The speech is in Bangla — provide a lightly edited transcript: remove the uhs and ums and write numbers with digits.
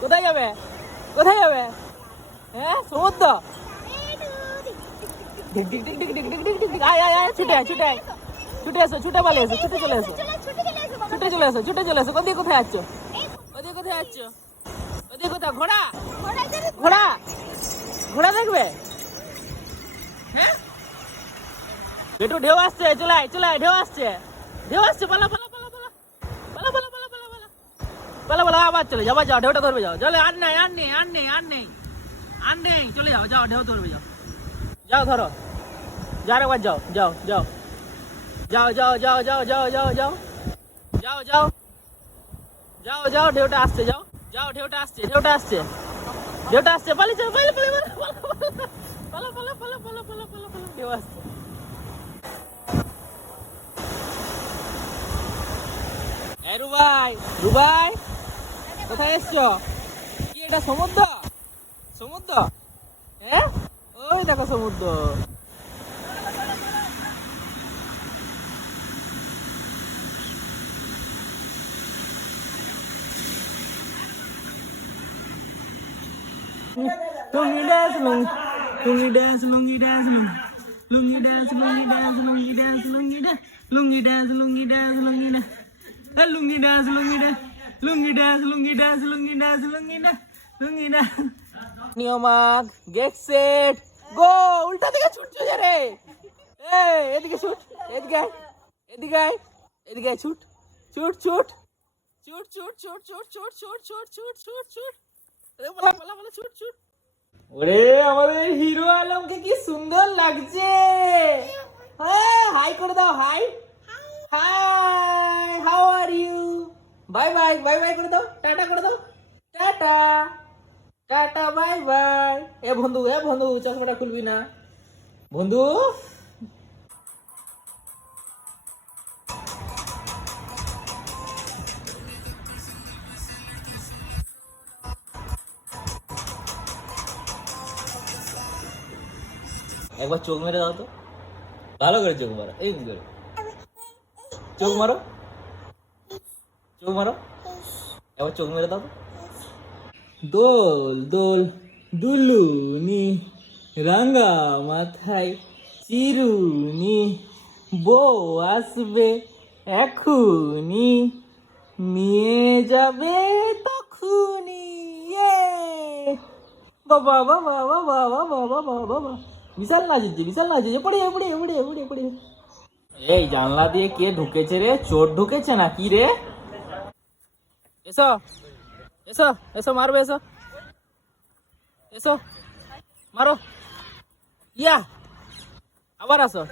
কোথায় যাবে কোথায় যাবে হ্যাঁ সমুদ্র ছুটে পালিয়ে এসো ছুটে চলে এসো ছুটে চলে এসো ওদিকে কোথায় যাচ্ছ ওদিকে কোথায় ঘোড়া ঘোড়া ঘোড়া দেখবে হ্যাঁ বেটু ঢেউ আসছে চলে ঢেউ আসছে পালা আবার চলে যাও ঢেউটা ধরবে যাও চলে আর নেই চলে যাও ঢেউ ধরবে যাও ধরো যাও একবার যাও ঢেউটা আসছে ঢেউটা আসছে পালি চলো পালা ঢেউ আসছে রুবাই কোথায় এসছো কি এটা সমুদ্র হ্যাঁ ওই দেখো সমুদ্র লুঙ্গি ড্যান্স লুঙ্গি ড্যান্স লুঙ্গি ড্যান্স লুঙ্গি ড্যান্স লুঙ্গি ড্যান্স লুঙ্গি ড্যান্স লুঙ্গি ড্যান্স লুঙ্গি ড্যান্স লুঙ্গি ড্যান্স লুঙ্গি ড্যান্স লুঙ্গি ড্যান্স লুঙ্গি ড্যান্স লুঙ্গি ড্যান্স লুঙ্গি ড্যান্স লুঙ্গি ড্যান্স লুঙ্গি ড্যান্স লুঙ্গি ড্যান্স নিয়মাক গেট সেট গো উল্টা দিকে ছুটছো যে রে এই এদিকে ছুট এদিকে ছুট ওরে আমাদের হিরো আলমকে কি সুন্দর লাগছে হ্যাঁ হাই করে দাও hi how are you bye bye করে দাও টাটা করে দাও টাটা বাই এ বন্ধু চশমাটা খুলবি না বন্ধু একবার চোখ মেরে দাও তো ভালো করে চোখ মারো এই করে চোখ মারো একবার চোখ মেরে দাও তো দোল দুলুনি রাঙ্গা মাথায় চিরুনি বউ আসবে এখুনি নিয়ে যাবে তখুনি বাবা বিশাল নাচছে পড়ে এই জানলা দিয়ে কে ঢুকেছে রে চোর ঢুকেছে না কি রে এসো মারবে এসো মারো ইয়া আবার আসো